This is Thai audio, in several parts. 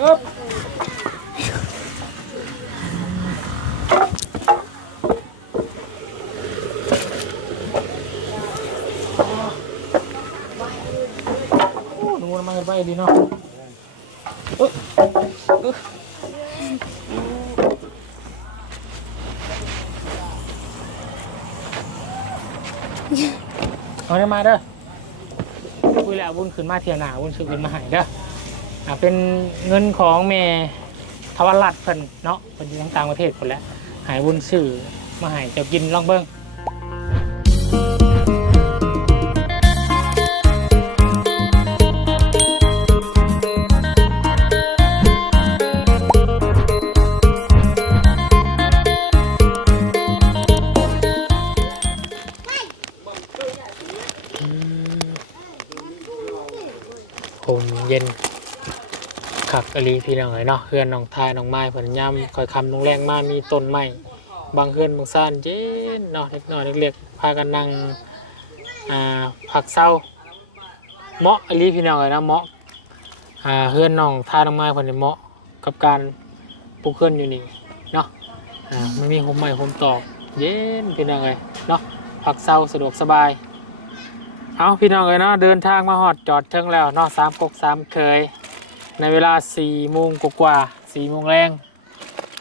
อึ๊บโอ้ดูมันมาไปดีเนาะอึ๊บอึ๊บเอาได้มาเด้ อ่าเป็นเงินของแม่ทวรัตน์เพิ่นเนาะเพิ่นอยู่ทางต่างประเทศคนแหล้วหายวุ้นซื้อมาให้เจ้ากินลองเบิ่งผมเย็น ขักอลีพี่น้องเอ๋ยเนาะเฮือนน้องทายน้องไม้ผลย่ำคอยคำลงแรงมากมีต้นไม้บางเฮือนบางซ่านเย็นเนาะเล็กน้อยเล็กๆพากันนั่งอ่าผักเศร้าเหมาะอลีพี่น้องเอ๋ยนะเหมาะอ่าเฮือนน้องทายน้องไม้ผลเหมาะกับการปลูกเฮือนอยู่นี่เนาะอ่าไม่มีโฮมใหม่โฮมตอกเย็นพี่น้องเอ๋ยเนาะผักเศร้าสะดวกสบายเอาพี่น้องเอ้ยเนาะเดินทางมาหอดจอดเทิงแล้วเนาะสามกกสามเคย ในเวลาสี่โมงกว่าสี่โมงแรง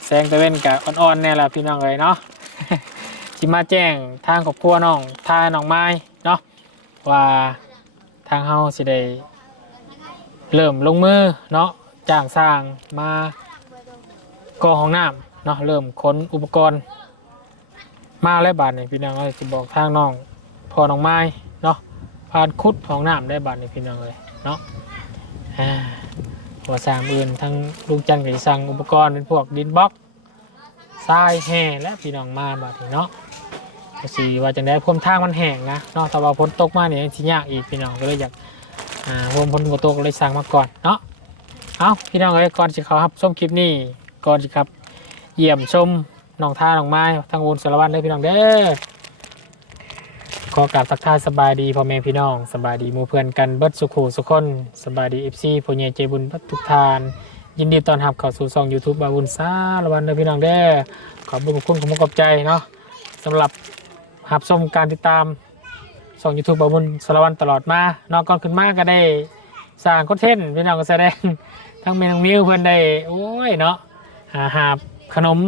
แสงตะเว้นกับอ่อนๆเนี่ยแหละพี่น้องเอ้ยเนาะที่มาแจ้งทางครอบครัวน้องทายน้องไม้เนาะว่าทางเฮาสิได้เริ่มลงมือเนาะจ้างสร้างมาก่อห้องน้ำเนาะเริ่มขนอุปกรณ์ มาแล้บาทนี่ยพี่น้องเอ้ยสิบอกทางน้องพอน้องไม้เนาะพานคุดของน้ำได้บัตรในพี่น้องเลยเนาะ อ่าสร้างอื่นทั้งลุงจันทร์กับสั่งอุปกรณ์เป็นพวกดินบล็อกทรายแห่และพี่น้องมาบัตรเนาะก็สีว่าจังได้พ่วมทางมันแห้งนะเนาะถ้าว่าฝนตกมาเนี่ยสิยากอีกพี่น้องก็เลยอยากอ่าพ่วมฝนบ่ตกก็เลยสั่งมาก่อนเนาะเอาพี่น้องเอ้ยก่อนสิเขาครับชมคลิปนี้ก่อนสิครับ เยี่ยมชมน้องท่าน้องไม้ทางวนสารวัตรได้พี่น้องเด้อ ขอกราบทักทายสบายดีพ่อแม่พี่น้องสบายดีหมู่เพื่อนกันเบิดสุขูสุขคนสบายดีเอฟซีผู้ใหญ่ใจบุญเบัดทุกทาน ยินดีต้อนรับเข้าสู่ช่องยูทูบบาวุนซาละวันเด้อพี่น้องเด้อขอบคุณขอบคุณขอบคุณขอบใจเนาะสำหรับหับชมการติดตามช่องยูทูบบาวุนสารวันตลอดมาเนอกก่อนขึ้นมาก็ได้สร้างคอนเทนต์พี่น้องก็แสดง ทั้งเมนองมิวเพื่อนได้โอ้ยเนาะหาหาบขนม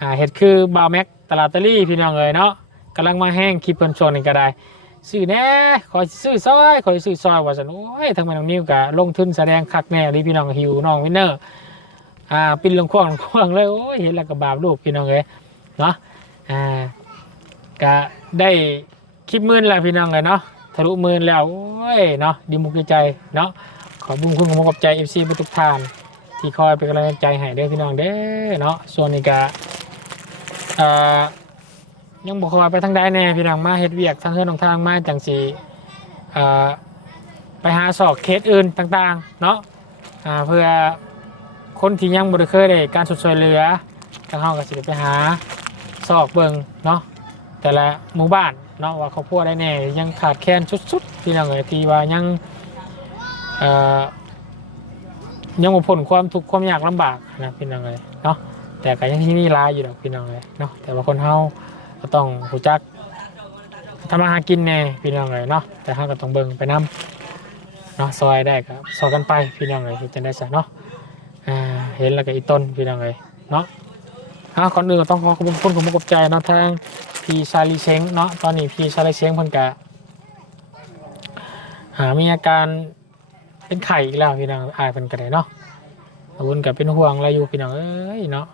หาเห็ดคือบาวแม็กตลาดตะลี่พี่น้องเลยเนาะ กำลังมาแห้งคลิปเพิ่นชว์นี่ก็ได้ซื้อแน่ขอซื้อซอยขอซื้อซอยว่าซั่นโอ้ยทั้งแม่น้องนิ้วก็ลงทุนแสดงคักแน่ดิพี่น้องหิวน้องวินเนอร์อ่าปิ้นลงควงลงควงเลยโอ้ยเห็นแล้วก็บาปลูกพี่น้องเอ้ยเนาะอ่าก็ได้คลิปมื่นแล้วพี่น้องเลยเนาะทะลุมื่นแล้วโอ้ยเนาะดีมุกใจเนาะขอบุญคุณของขอบใจ FC ทุกท่านที่คอยเป็นกำลังใจให้เด้อพี่น้องเด้อเนาะส่วนนี้ก็อ่า ยังบอกว่าไปทางใดแน่พี่น้องมาเฮ็ดเวียกทางเฮือนของทางมาจังสีไปหาสอกเคสอื่นต่างๆเนาะเพื่อคนที่ยังบ่ได้เคยได้การสุดช่วยเหลือทางเฮาก็สิไปหาสอกเบิ่งเนาะแต่ละหมู่บ้านเนาะว่าครอบครัวได้แน่ยังขาดแคลนสุดๆพี่น้องเอ้ยที่ว่ายังยังบ่พ้นความทุกข์ความยากลำบากนะพี่น้องเอ้ยเนาะแต่ก็ยังที่นี่หลายอยู่ดอกพี่น้องเอ้ยเนาะแต่ว่าคนเฮา ก็ต้องหูจักทำมาหากินแน่พี่น้องเลยเนาะแต่ห้าก็ต้องเบิ่งไปน้ำเนาะซอยได้ครับซอยกันไปพี่น้องเลยจะได้สักเนาะเห็นแล้วก็อีต้นพี่น้องเลยเนาะอ่าก่อนอื่นก็ต้องขอขอบคุณคุณขอบคุณใจเนาะทางพีชาลีเชงเนาะตอนนี้พีชาลีเชงเพิ่นกะหามีอาการเป็นไข่อีกแล้วพี่น้องอายเพิ่นก็ได้เนาะขอบคุณกับเป็นห่วงอะไรอยู่พี่น้องเอ้ยเนาะ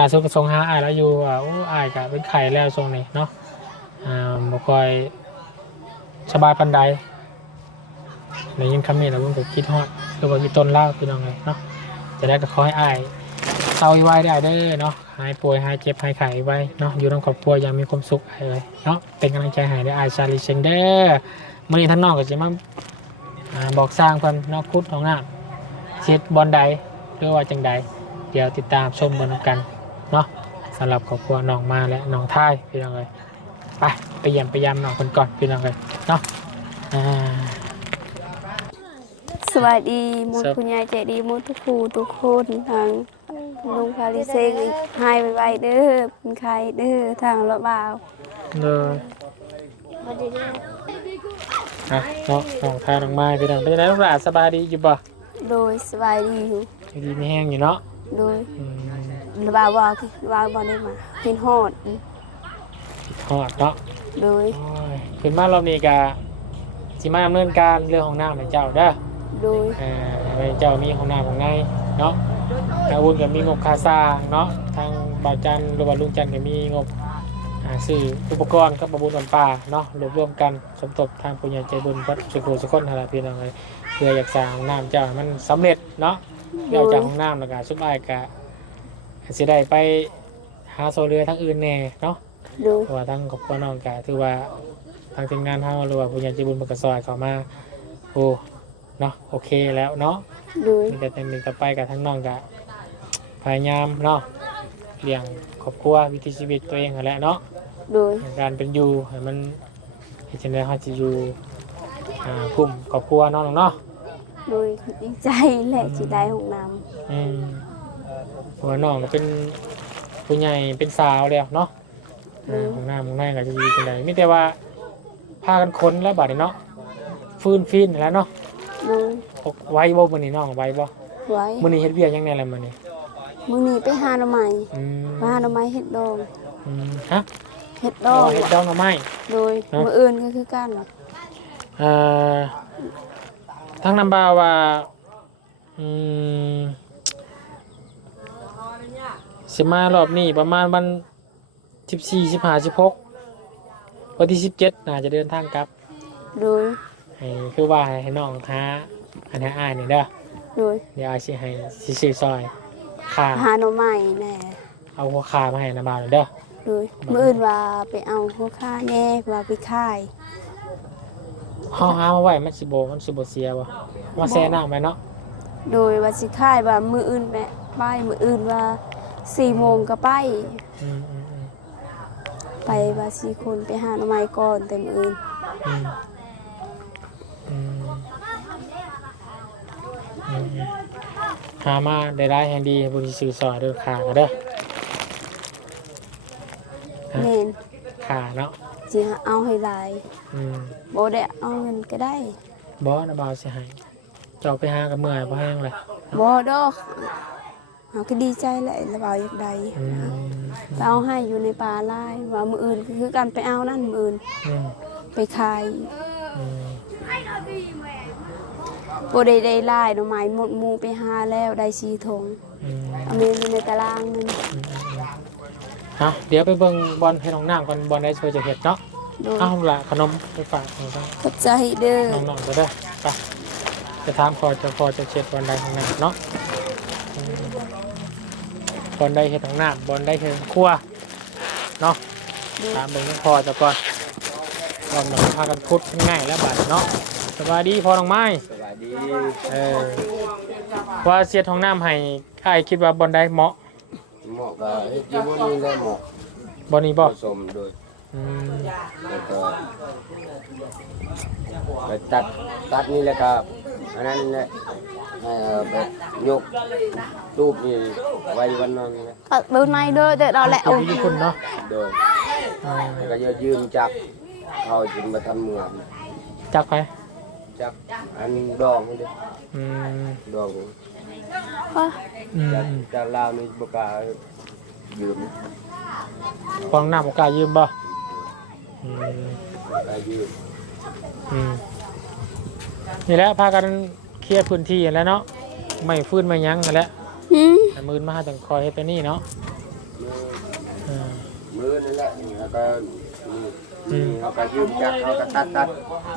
ล่าสุดก็ส่งหาอายแล้วอยู่อ่าโอ้อายก็เป็นไข่แล้วทรงนี้เนาะอ่าบ่ค่อยสบายปันใดในยินคำนี้แล้วผมก็คิดฮอดคือว่ามีต้นเล่าพี่น้องเลยเนาะจะได้ก็ขอให้อายเศร้าไว้ได้เด้อเนาะหายป่วยหายเจ็บหายไข้ไว้เนาะอยู่ในครอบครัวอย่างมีความสุขให้เลยเนาะเป็นกำลังใจให้ได้อายชาลีเชงเด้อมื่อนี้ท่านน้องก็จะมาอ่าบอกสร้างเพิ่นนอกคุดของน้ำเช็ดบอลใดหรือว่าจังใด เดี๋ยวติดตามชมบนกันเนาะสำหรับครอบครัวน้องมาและน้องท้ายพี่น้องเลยไปไปเยี่ยมไปยามน้องคนก่อนพี่น้องเลยเนาะอ่า สวัสดีหมดครับ คุณยายใจดีหมดทุกครูทุกคนทางลุงพาริเซงหายไวๆเด้อเป็นใครเด้อทางระบ่าว เลยอะเนาะน้องทาน้องไม้พี่น้องเป็นไงลูกหลานสบายดีอยู่บ่ โดยสบายดีอยู่อยู่ดีไม่แห้งอยู่เนาะ โดยอืมระบ่าวว่าระบ่าวบ่ได้มาเห็นฮอดทอดเนาะโดยโอ้ยขึ้นมารอบนี้กะสิมาดำเนินการเรื่องของน้ำให้เจ้าเด้อโดยเอ่อให้เจ้ามีของน้ำของในเนาะทางวุ้นก็มีงบค่าสร้างเนาะทางบ่าวจันทร์หรือว่าลุงจันทร์ก็มีงบหาซื้ออุปกรณ์กับบำบุญบำป่าเนาะรวบรวมกันสมทบทางผู้ใหญ่ใจบุญวัดสุโขสุขนทาราพี่น้องเลยเพื่ออยากสร้างห้องน้ำเจ้าให้มันสำเร็จเนาะโด เดี๋ยวยจากห้องน้ำแล้วก็สุดท้ายก็สิได้ไปหาโซเรือทั้งอื่นแน่เนาะโดยเพราะว่าทั้งครอบครัวน้องก็ถือว่าทางทีมงานเฮาหรือว่าผู้ใหญ่ใจบุญมันก็ซอยเข้ามาโอ้เนาะโอเคแล้วเนาะ โดยมีแต่เต็มมีต่อไปกับทั้งน้องก็พยายามเนาะเลี้ยงครอบครัววิถีชีวิตตัวเองนั่นแหละเนาะโดยการเป็นอยู่ให้มันเฮ็ดจังได๋เฮาสิอยู่อ่ากลุ่มครอบครัวเนาะน้องเนาะ โดยดีใจแหละสิได้ห้องน้อืมเพราะว่าน้องก็เป็นผู้ใหญ่เป็นสาวแล้วเนาะอ่าของหน้าของหน้าก็จะอยู่จังไดมีแต่ว่าพากันค้นแล้วบัดนี้เนาะฟื้นฟินแล้วเนาะำโดยไว้บ่มื้อนี้น้องไว้บ่ไว้มื้อนี้เฮ็ดเวียกหยังแหน่ล่ะมื้อนี้มื้อนี้ไปหาหน่อไม้อืมไปหาหน่อไม้เฮ็ดดองอืมฮะเฮ็ดดดอองงเห็ดดองหน่อไม้ โดยเนาะมื้ออื่นก็คือกันเอ่อ ทั้งนำบาว่าอืมสิมารอบนี้ประมาณวันสิบสี่สิบห้าสิบหกวันที่สิบเจ็ดน่าจะเดินทางกลับโดยให้คือว่าให้น้องท้าอันนี้อ้ายนี่เด้อโดยเดี๋ยวอ้ายสิให้สิซื้อซอยขาหาหน่อไม้แน่เอาหัวขามาให้นำบาหน่อยเด้อโดยมื้ออื่นว่าไปเอาหัวค่าแน่ว่าไปขาย ห้องหามาไว้มันสิโบมันสิโบเสียบ่มาแช่น้ำไว้เนาะโดยว่าสิขายว่ามื้ออื่นแม่ไปมื้ออื่นว่า4โมงก็ไป อืมอืมอืมไปว่าสิคนไปหาหน่อไม้ก่อนแต่มื้ออื่นอืมอืมอืมอืมหามาได้ได้แฮงดีบุญสื่อสอนเด้อขาก็เด้อแม่นขาเนาะ สิเอาให้หลายอืมบ่ได้เอาเงินก็ได้บ่นะบ่าวสิให้เจ้าไปหากับเมื่อยบ่แห้งเลยบ่ดอกเฮาก็ดีใจแหละแล้วบ่าวอยากได้อืมไปเอาให้อยู่ในป่าลายว่ามื้ออื่นก็คือกันไปเอานั่นมื้ออื่นอืมไปขายอืมบ่ได้ได้หลายหน่อไม้หมดหมู่ไปหาแล้วได้สีถงอืมเอาเงินอยู่ในตารางนั่นอืม อืมฮะเดี๋ยวไปเบิ่งบอลให้น้องน้ำก่อนบอลได้ช่วยจะเฮ็ดเนาะโดยเอาละขนมไปฝากน้องขอบใจเด้อน้องๆก็ได้อไปจะถามพอจะพอจะเช็ดบอลใดของน้ำเนาะอืมบอลใดเฮ็ดของน้ำบอลใดเฮ็ดของครัวเนาะโดยถามเบิ่งน้องพอจะก่อนก่อนมาพากันพุดง่ายแล้วบัดเนาะสบายดีพอน้องไม้ สวัสดีเออว่าเสียดของน้ำให้อ้ายคิดว่าบอลใดเหมาะ หมอกก็เฮ็ดอยู่บนนี้แหละหมอกบอลนี้บ่ผสมโดยอืมแล้วก็ไปตัดตัดนี่แหละครับอันนั้นแหละเอ่อแบบยกตูบนี่ไว้วันนั้นนะปัดเบิ่งในเด้อเด้อเราแหละเอาอยู่คุณเนาะโดยอ่าแล้วก็จะยืมจับเขาจึงมาทำเมืองจักไปจับอันดองนี่เด้ออืมดอง อืมจากจากลาวนี่บ่กล้ายืมฟองหน้ำโอกล้ายืมบ่อืมบ่กล้ายืมอืมนี่แหละพากันเคลียร์พื้นที่แล้วเนาะไม่ฟื้นไม่ยั้งกันแล้วหืมแต่มือมาจังคอยเฮ็ดไปนี่เนาะมืออ่า มือนั่นแหละแล้วก็นี่นี่เขาก็ยืมจับเขาก็ตัดตัด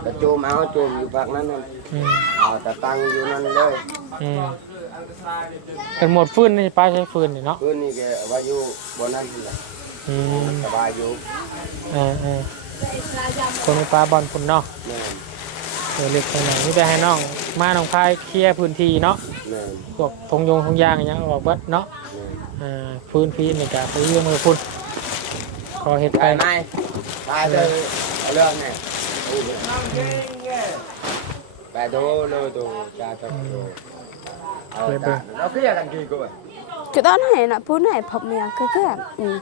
กระโจมเอาโจมอยู่ภาคนั้นนั่นอืมเอาแต่ตังอยู่นั่นเลยอืม กันหมดฟื้นนี่ป้าใช้ฟื้นนี่เนาะคืนนี้แกว่าอยู่บนนั้นแหละอืมสบายอยู่เออเออคนมีปลาบอลพุ่นเนาะแม่นเดี๋ยวเล็กตรงไหนนี่แต่ให้น้อง มาน้องพายเคลียร์พื้นที่เนาะแม่นพวกทงยงทงยางอหยังออกเบิดเนาะแม่นอ่าพื้นที่นี่ก็ไปเยื่อมือพุ่นพอเฮ็ดไปไปไหมไปเลยเอาเรื่องเนี่ยแปดโดเลยโดจ้าตะโด เอาจ้าเราก็อยากกันกี่กูจะต้องให้น่ะพูดให้ผมเมียก็คืออืม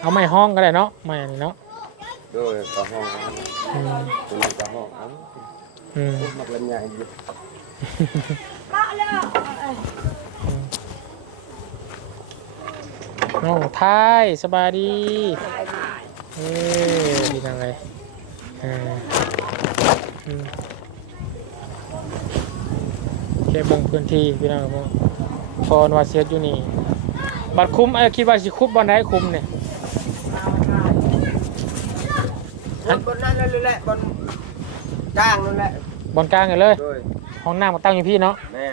เอาไม้ห้องก็ได้เนาะไม้อันนี้เนาะโดยก็ห้องอืมคุณก็ห้องเอ้าอืมมาเป็นใหญ่อยู่น้องทายสบายดีเออดีจังเลยเอออืม แค่เบ่งพื้นที่พี่น้องครับพอนว่าเสียอยู่นี่บัตรคุ้มไอ้ยคิดว่าสิคุ้มบอลไหนคุ้มเนี่ยบนนั้นนั่นแหละบนจ้างนั่นแหละบอลกลางกันเลยโดยห้องน้ำก็ตั้งอยู่พี่เนาะแม่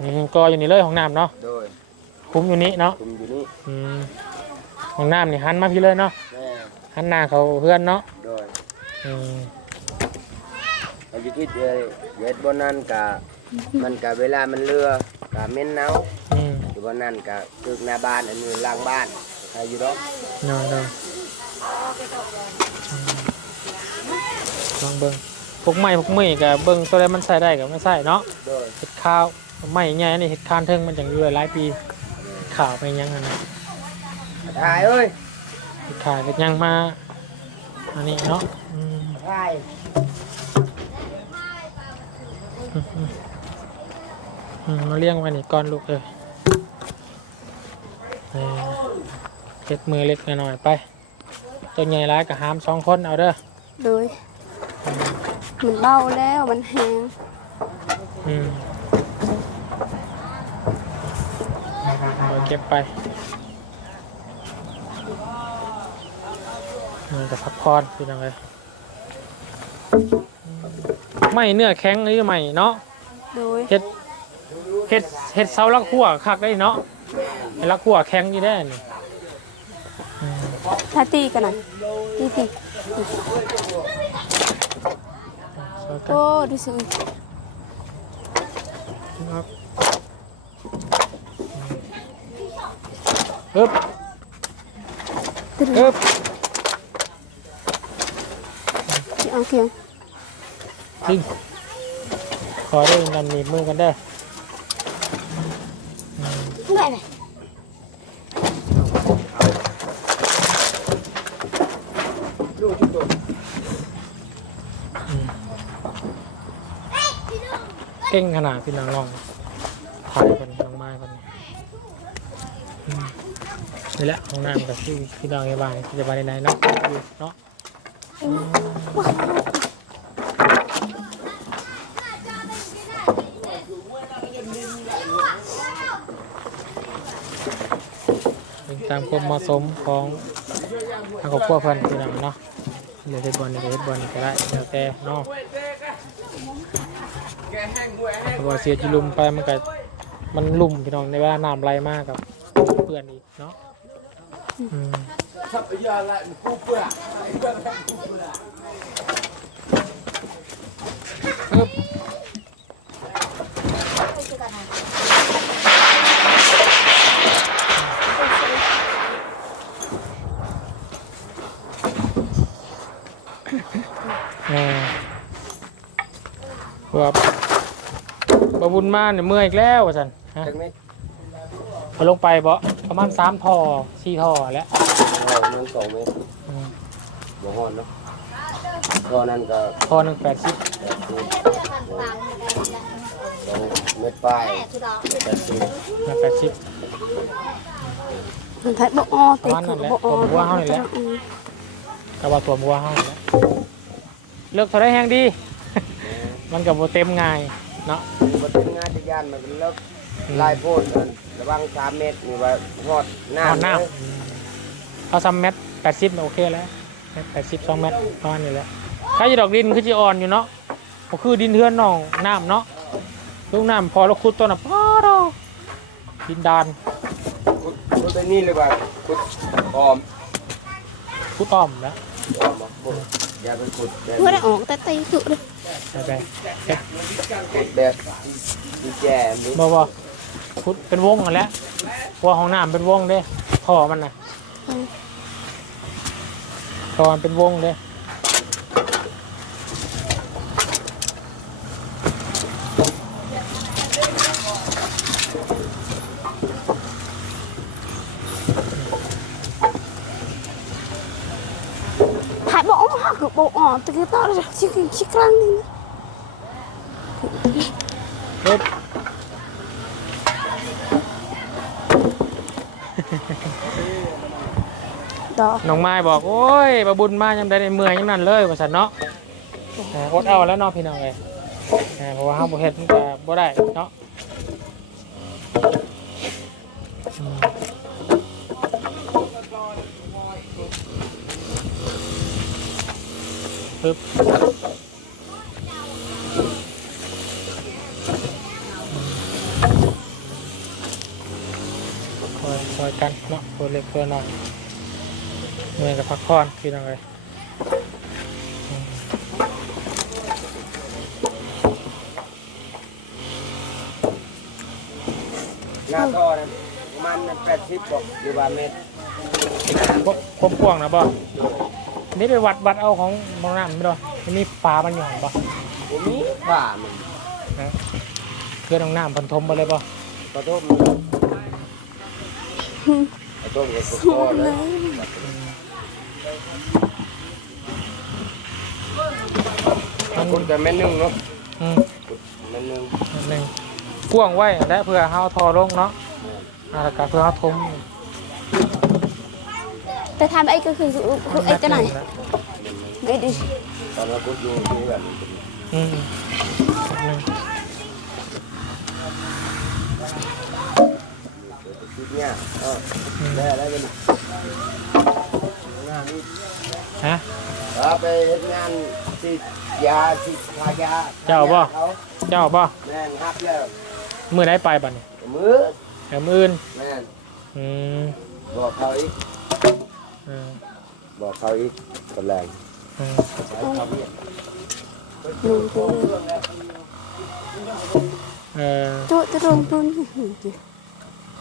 อืมกออยู่นี่เลยห้องน้ำเนาะโดยคุ้มอยู่นี่เนาะคุมอยู่นี่อืมห้องน้ำนี่หันมาพี่เลยเนาะแม่หันหน้าเขาเพื่อนเนาะโดยอืมเราจะคิดเลยเวทบนนั้นกะ มันกะเวลามันเรือกะเม้นเนาอืมอยู่บนนั้นกะตึกหน้าบ้านอันนี้หล่างบ้านใครอยู่ดอกเนาะเนาะอืมลองเบิ้งพวกไม้พวกมือกับเบิ้งตัวใดมันใส่ได้กับไม่ใส่เนาะโดยเห็ดข้าวไม้ใหญ่นี่เห็ดคานเทิงมันจังอยู่หลายปีข่าวไปยังไงนะถ่ายเอ้ยเห็ดข่าวเห็ดยังมาอันนี้เนาะอืมถ่าย อืมมาเลี้ยงไว้นี่ก่อนลูกเอ้ยเออเห็ดมือเล็กหน่อยๆไป ตัวใหญ่ร้ายกับหามสองคนเอาเด้อโดยมันเบาแล้วมันแห้งอืมเอาเก็บไปมันจะพักผ่อนพี่น้องเลยไม่เนื้อแข็งหรือไม่เนาะโดยเห็ด เห็ดเห็ดเสาลักขั่วคักได้เนาะไอ้ลักขั่วแข็งอยู่ได้นี่อืมถ้าตีกันน่ะตีตีช่วยกันโอ้ดูสิครับอึ๊บตึ้งอึ๊บเอาเคียงดึงขอได้นำหนีบมือกันได้อได้ไหม ดูที่ตัว เก่งขนาดพี่น้องลองถ่ายคนน้องไม้คนนี้นี่แหละห้องน้ำกับที่พี่น้องในบ้านที่จะไปในไหนเนาะเนาะเป็นตามความเหมาะสมของทางครอบครัวเพิ่อนพี่น้องเนาะเดี๋ยวเฮ็ดบอลเดี๋ยวเฮ็ดบอลก็ได้แล้วแต่เนาะ ว่าเสียจิลุมไปมันก็มันลุ่มพี่น้องในเวลาน้ำไหลมากกับเปื่อนอีกเนาะอืมสับยาละกูเปื่ออึ๊บเออว่าบ บุญมาเนี่ยเมื่อยอีกแล้วว่าสันฮะจังนี้พอลงไปบ่ประมาณสามท่อสี่ท่อแหล้วมันสองเมตรอืมบ่ฮอนเนาะตอนนั้นก็ท่อหนึ่งแปดสิบสองเมตรปลายแต่สิบนะแปดสิบ มันไทยบ่ออเตะคือบ่ออผมว่าเฮานี่แหละ กระบาตัวบัวห้องแล้วเลือกเท่าไรแห้งดี มันกับโบเต็มง่ายเนาะ มันเป็นงานจักรยานมันเป็นเลิกลายโพดมันระวังสามเมตรนี่ว่าฮอดหน้าเอาหน้าเลยเอาซัมเม็ดแปดสิบโอเคแล้วแปดสิบสองเม็ดประมาณนี้แหละถ้าจะดอกดินคือจะอ่อนอยู่เนาะก็คือดินเทือนหนองน้ำเนาะลูกน้ำพอเราขุดตัวน่ะป้าดอกดินดานขุดขุดไปนี่เลยว่าขุดออมขุดอ้อมแล้วออมบ่ขุดอย่าไปขุดแบบเมื่อได้ออกแต่ตีคือเลย ไปไปเฮ็ดขุดแบบดีแจมนี่บ่บ่ขุดเป็นวงกันแหล้วเพราะว่าห้องน้ำเป็นวงเด้ท่อมันน่ะท่อมันเป็นวงเด้ ถ่ายบอกอ๋อ คือบอกอ๋อตะกี้ต่อเลยชิคชิครั้งนึงเฮ็ดต่อน้องไม้บอกโอ้ยบาบุญมายังได้ในเมืองยังนั่นเลยว่าสันเนาะเอออดเอาแล้วเนาะพี่น้องเลยเออเพราะว่าห้าบุเฮ็ดมันก็บ่ได้เนาะ ปึ๊บคอยคอยกันเนาะคนเล็กคนน้อยเมื่อยกับพักผ่อนพี่น้องเลยหน้าท่อนะประมาณแปดสิบบอกหรือว่าเมตรครบครบกว้างนะบ่ นี่ไปวัดวัดเอาของมองน้ำไม่ได้มันมีปลามันอยู่หันบ่ผมนี้ป่ามันนะเพื่อนน้องน้ำพันธมไปเลยบ่กระทบมันกระทบกับกระทบเลยมันคนแต่แม่นหนึ่งเนาะอืมแม่นหนึ่งอันหนึ่งกว้างไว้และเพื่อเฮาทอลงเนาะอ่าแล้วก็เพื่อเฮาทม แต่ทำไอ้ก็คือคือไอ้ตัวไหนไม่ดีตอนนั้นกูอยู่ที่แบบอืมอันหนึ่งชุดเนี้ยเออได้อะไรกันงานนี้ฮะเราไปเฮ็ดงานฉีดยาฉีดทายาเจ้าบ่เขาเจ้าบ่แม่นฮับแล้วมือไหนไปบัดนี้มือเดี๋ยวมืออื่นแม่นอืมบอกเขาอีกอืม บอกเขาอีกกำลัง อืม ใช้เขาเนี่ย ลุงตัว เออ โจจะโดนตุน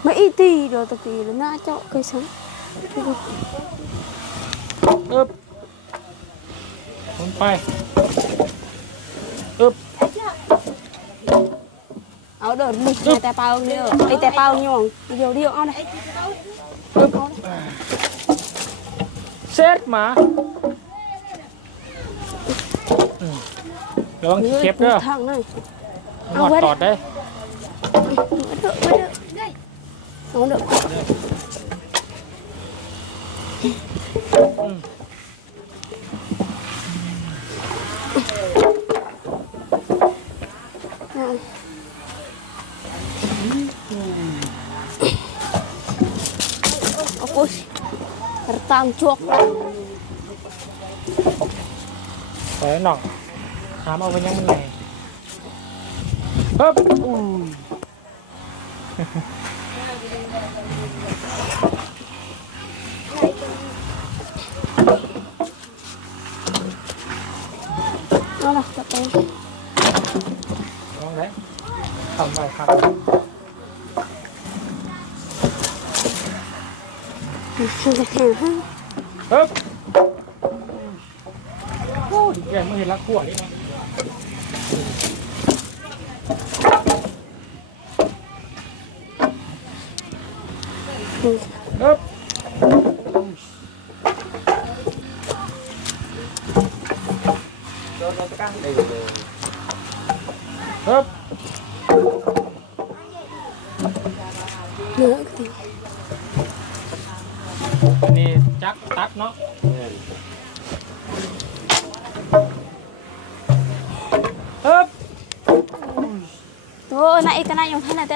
ไม่อีตีโดนตะกี้แล้วหน้าเจาะเคยสัง อึ๊บลงไปอึ๊บ เอาเดินลึกแต่เปล่าเดียวไอ้แต่เปล่าหย่องเดียวเดียวเอาเลย เซตหมาอืมระวังเข็บเด้อ ทางนั่ นหมอดตอดได้เอาเด้อ อืม เอาปุช ตามจวกปล่อยให้หน่องหามเอาไปยังมันไงปึ๊บอู้ เอาละจะไป ลองได้ทำไปครั เฮ้ยโอ้ยแกไม่เห็นรักขวดเฮ้ย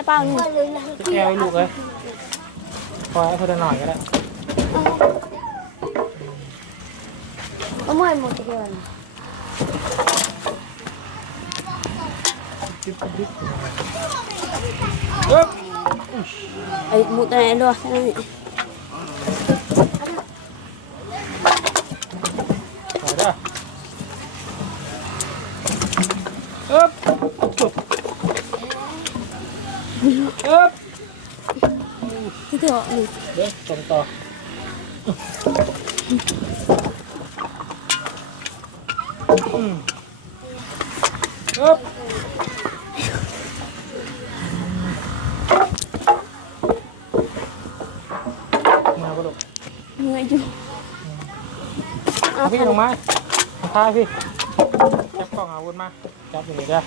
เปล่านี่จะแก้วให้ลูกเลยพอให้เพื่อนหน่อยก็ได้ก็ไม่หมดเดียวปึ๊บไอ้หมดอะไรด้วยนั่นถ Đấy, con to. Ừ. Ốp. Mà có được Người chú Biết được mai. Thai phi. Chắc còn à quên ma Chắc thì ra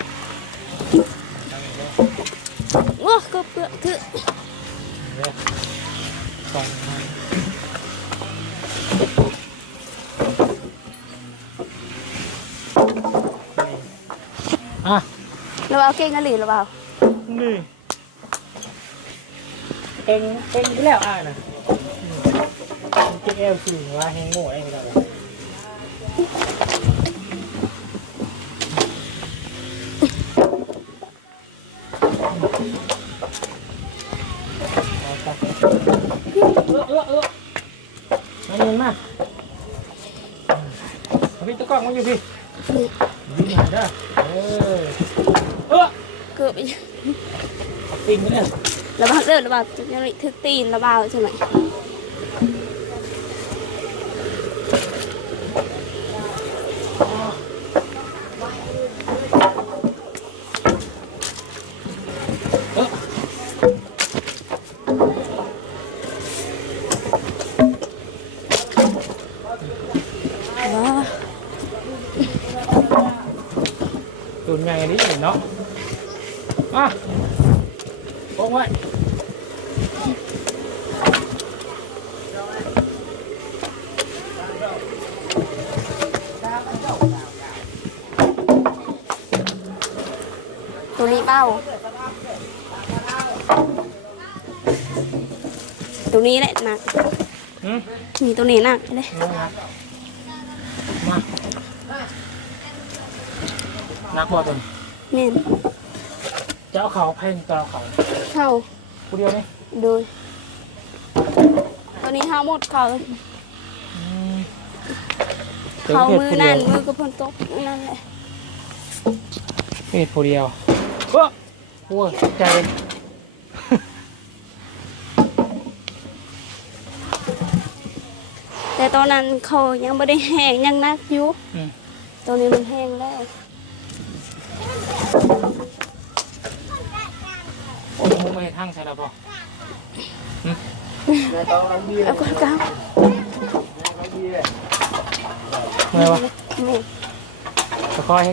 เราเอาเก่งกันหรือเราเอานี่เองเองที่แล้วอะนะเจ๊เอลสี่ว่าเฮงโง่เองเราเอาไปเออเออเออมาเงินมาเอาพี่ตะกล้องมาอยู่พี่ยืนหน่อยเด้อเออ เออเกือบอีกเอาปิงไปเนี่ยเราเอาเดินเราเอาจะยังทึกตีนเราเอาใช่ไหมเออว้าตุนใหญ่อันนี้เนาะอะโอ้ไว้ตัวนี้เป้าตัวนี้แหละหนักหืมมีตัวนี้หนักเลยมามานักบอลตุนเน่น จะเอาเขาเพ่งจะเอาเขาเข้าผู้เดียวนี่โดยตัวนี้ห้าหมดเขาอืมเขามือนั่นมือก็พ้นตกนั่นแหละเพศผู้เดียวโอ้โหใจแต่ตอนนั้นเขายังไม่ได้แห้งยังนักอยู่อืมตัวนี้มันแห้งแล้วโอ้โห ไม่ทั้งใช่แล้วปะแม่ต้อเบียร์เอาก่อนก้าวรังเบียร์เมื่อยวะนี่จะคอยให้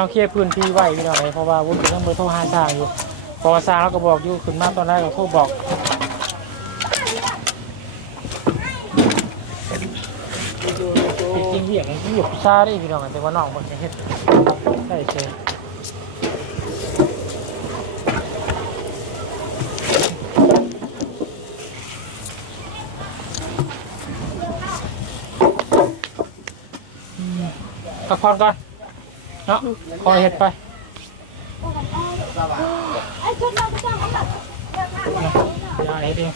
เวลาเคลียร์พื้นที่ไว้พี่น้องเลยเพราะว่าวุ้นยังไปโทรหาสร้างอยู่พอสร้างแล้วก็บอกอยู่ขึ้นมาตอนแรกก็โทรบอกจริงๆเหี่ยงที่อยู่ซาได้พี่น้องแต่ว่าน้องมันจะเฮ็ดได้เชยพักผ่อนก่อน เนาะคอยเฮ็ดไปอย่าเฮ็ดเอง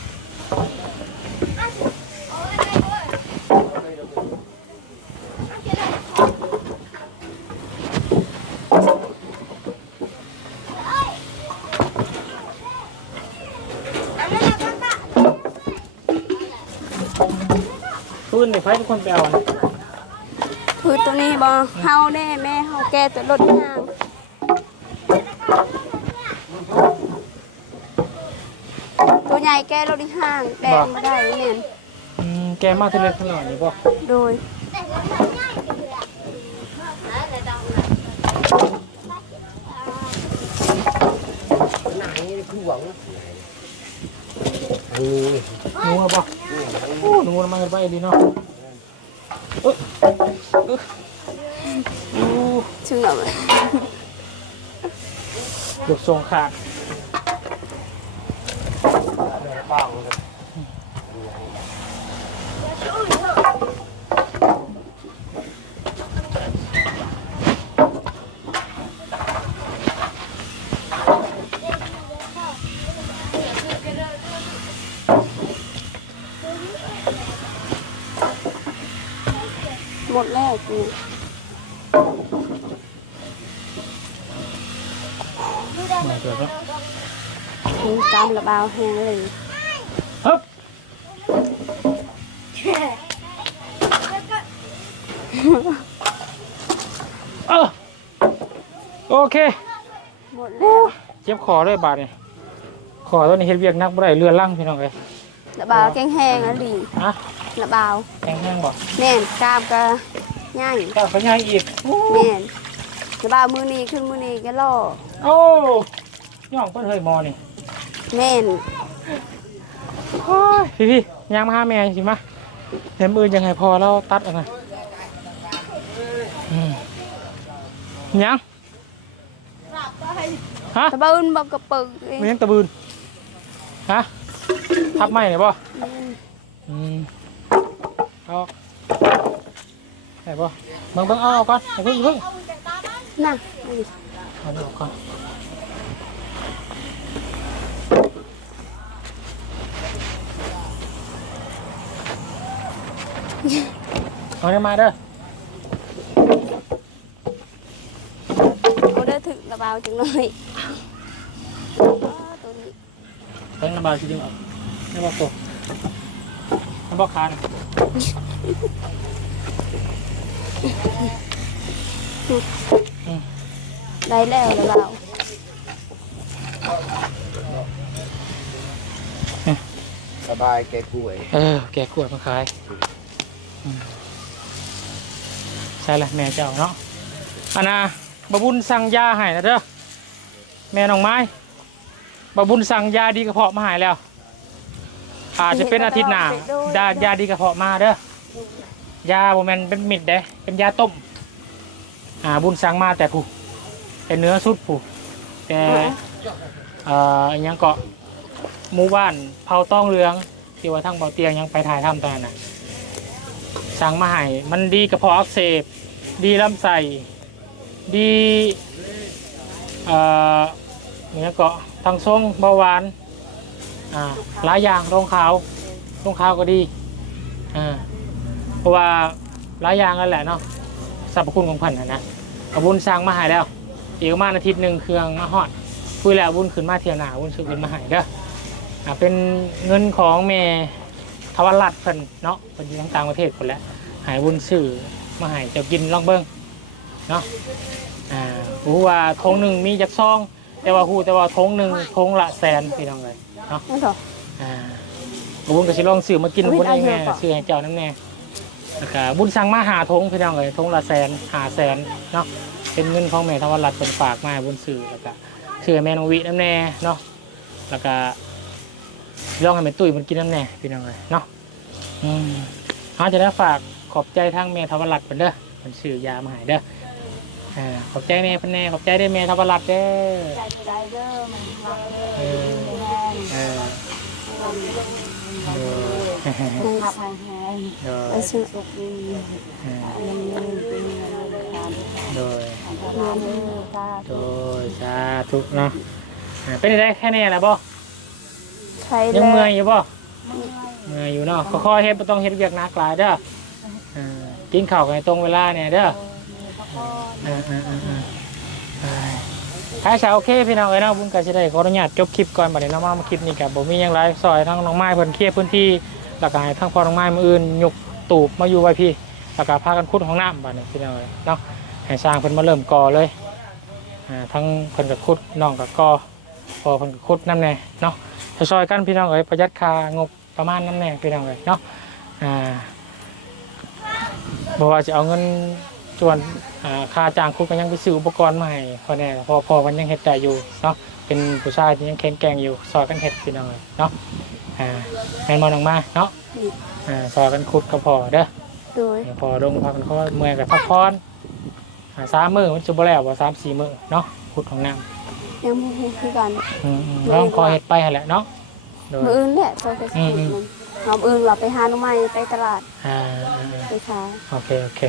พื้นเนี่ยไฟทุกคนไปเอานะ คือตัวนี้บอเฮาแน่แม่เฮาแก่ตัวรถยางตัวใหญ่แก่รถที่ห้างแดงไม่ได้เนี่ยอืมแกมาทะเลขนาดนี้ป่ะโดยไหนคือหวังอันนี้หนูเอาป่ะโอ้หนูมันมากันไปดีเนาะ เอ้ยเอ้ย โอ้ซึ่งเรายกทรงขาดบ้างเลยหมดแล้วกูมาเกิดแล้วมึงจำระบาวแห้งเลยฮึบเออโอเค หมดแล้วเจ็บคอด้วยบาดนี่คอตัวนี้เฮ็ดเวียกหนักบ่ได้เลือนลั่งพี่น้องเอ้ยระบาวแกงแห้งอะลีฮะระบาวแข็งๆบ่แม่นกล้ามก็ ง่ายก้าวเขาใหญ่อีกแม่นระบาวมือนี้ขึ้นมือนี้ก็ล่อโอ้ย่องเพิ่นเฮ้ยหมอนี่แม่นโอ้ยพี่พี่ๆยางมาหาแม่สิมาเห็นมือยังไงพอเราตัดเอะนะอืมยังฮะตะบ้นบอกกระเปิกเองมันยังตะบืน ฮะ ทับไหมเนี่ยป่ะอืมเอา ไหนป่ะเบิ่งเบิ่งเอาเอาก่อนอย่าเพิ่งอย่าเพิ่งน่ะนี่เได้ถึงระบาวจังเลยอ๋อตัวนี้เพิ่งระบายจริงๆออกไม่บอกตัวไม่บอกคานได้แล้วระบาวสบายแก่ป่วยเออ แกขวดมาขายอืมใช่แหละแม่เจ้าเนาะอันน่ะบะบุญสั่งยาให้นะเด้อแม่น้องไม้บะบุญสั่งยาดีกระเพาะมาให้แล้วอาจจะเป็นอาทิตย์หน้าดายาดีกระเพาะมาเด้อ ยาโมแมนเป็นมิดเด้เป็นยาต้ม อ่าบุญสั่งมาแต่ผู้เป็นเนื้อสุดผู้แต่เอ่ออนหยังเกาะหมู่บ้านเผาต้องเรือง ที่ว่าทั้งเบาเตียงยังไปถ่ายทำตอนนั้นน่ะสั่งมาให้มันดีกระเพาะอักเสบ ดีลำไส้ดีเอ่อเนี่ยเกาะทางทรงเบาหวานอ่าหลายอย่างโรงขาวโรงขาวก็ดีอ่า เพราะว่าหลายอย่างนั่นแหละเนาะสรรพคุณของเพันนะนะเอาบุญสั่งมาให้แล้ว อีกประมาณอาทิตย์หนึ่งเครื่องมาฮอดคุยแล้วบุญขึ้นมาเที่ยวหนาบุญซื้อขึ้นมาให้เด้ออ่าเป็นเงินของเมทวรัตน์เพิ่นเนาะเพิ่นอยู่ทางต่างประเทศคนแหล้วหายบุญซื้อมาให้เจ้ากินลองเบิ้งเนาะอ่ารู้ว่าทงหนึ่งมีจักซอง แต่ว่าฮู้แต่ว่าทงหนึ่งทงละแสนพี่น้องเลยเนาะนั่นเหรออ่าบุญก็สิลองซื้อมากินอุ๊ยบุญเองแน่ได้เยอะกว่าซื้อให้เจ้านั่นแน่ แล้วก็บุญสั่งมาหาทงพี่น้องเลยทงละแสนหาแสนเนาะเป็นเงินของแม่ทวรัตน์เป็นฝากมาให้บุญซื้อแล้วก็ซื้อให้แม่นองวิน้ำแน่เนาะแล้วก็ลองให้แม่ตุ้ยมันกินน้ำแน่พี่น้องเลยเนาะอืมเขาจะได้ฝากขอบใจทางแม่ทวรัตน์เป็นเด้อเป็นซื้อยามาให้เด้ออ่าขอบใจแม่เพิ่นแน่ขอบใจได้อแม่ทวรัตน์เด้อใจเด้อมันมาเออเออ เออขับให้ให้โดยไปซื้อเออโดยโดยสาธุเนาะอ่าเป็นได้แค่นี้แหละบ่ใช้ยังเมื่อยอยู่บ่เมื่อยอยู่เนาะค่อยๆเฮ็ดบ่ต้องเฮ็ดเวียกหนักหลายเด้ออ่ากินข้าวกันให้ตรงเวลาเนี่ยเด้ออ่าอ่าอ่าอ่าไปถ้าชาโอเคพี่น้องเอ้ยเนาะบุญก็สิได้ขออนุญาตจบคลิปก่อนบัดนี้เนาะมามาคลิปนี้ก็บ่มีหยังหลายซอยทั้งน้องไม้เพิ่นเคลียร์พื้นที่ แล้วก็ให้ทั้งพ่อน้งไม้มื้ออื่นยกตูบมาอยู่ไว้พี่แล้วก็พากันขุดห้องน้ำบัดนี้พี่น้องเอ้ยเนาะให้สร้างเพิ่นมาเริ่มก่อเลยอ่าทั้งเพิ่นกับคุดน้องกับก่อพอเพิ่นกับคุดน้ำแน่เนาะซอยกันพี่น้องเอ้ยประหยัดค่างบประมาณน้ำแน่พี่น้องเอ้ยเนาะอ่าบอกว่าจะเอาเงินส่วนค่าจ้างคุดก็ยังไปซื้ออุปกรณ์ให้พอแน่พอพอมันยังเฮ็ดได้อยู่เนาะเป็นผู้ชายที่ยังแข็งแกร่งอยู่ซอยกันเฮ็ดพี่น้องเอ้ยเนาะ อ่าแม่นมอนออกมาเนาะอ่าซอยกันคุดก็พอเด้อโดยพอลงพักกันเขาเมื่อยกับพักผ่อนอ่าสามมือมันจะบ่แล้วว่าสามสี่มือเนาะขุดของน้ำยังไม่คือกัน อืมๆลองคอเห็ดไปหั่นแหละเนาะโดย มืออื่นแหละตัวไปซื้อมันเราอื่นเราไปหาหน่อไม้ไปตลาดอ่าไปขายๆโอเค โอเค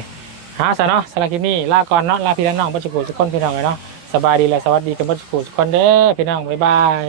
หาซะเนาะสำหรับคลิปนี้ลาก่อนเนาะลาพี่น้องปัจจุบันทุกคนพี่น้องเลยเนาะสบายดีและสวัสดีกันปัจจุบันทุกคนเด้อพี่น้อง บ๊ายบาย